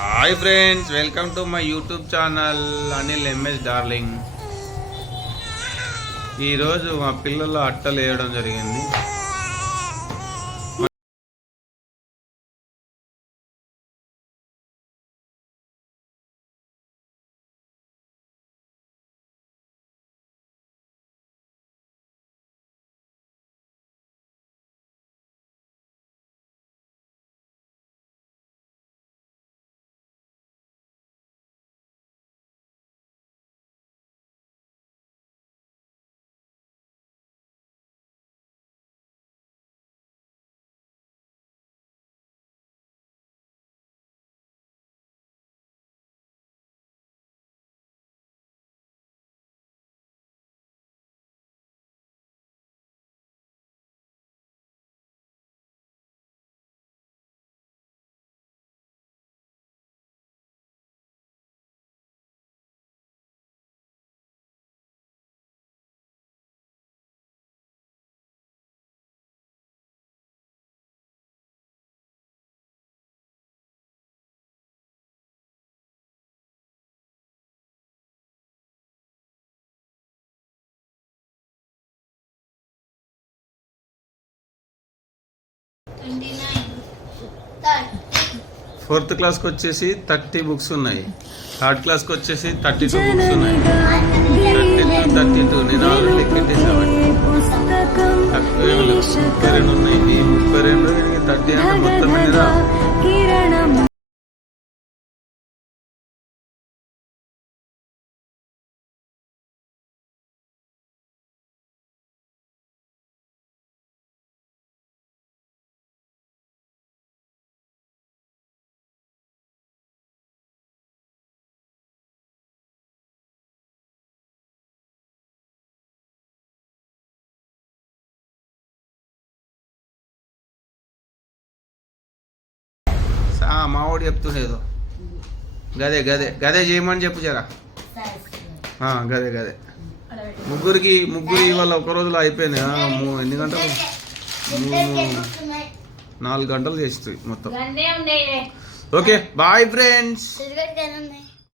Hi friends welcome to my YouTube channel Anil MS darling ఈరోజు మా పిల్లలు అట్టలు వేయడం జరిగింది. ఫోర్త్ క్లాస్కి వచ్చేసి థర్టీ బుక్స్ ఉన్నాయి. థర్డ్ క్లాస్కి వచ్చేసి థర్టీ టూ బుక్స్ ఉన్నాయి. Thirty two thirty two. నేను మావాడు చెప్తుండేదో గదే గదే గదే చేయమని చెప్పు జరా. గదే గదే. ముగ్గురికి ముగ్గురు ఇవాళ ఒక రోజులో అయిపోయింది. ఎన్ని గంటలు? నాలుగు గంటలు చేస్తుంది మొత్తం. Okay bye friends.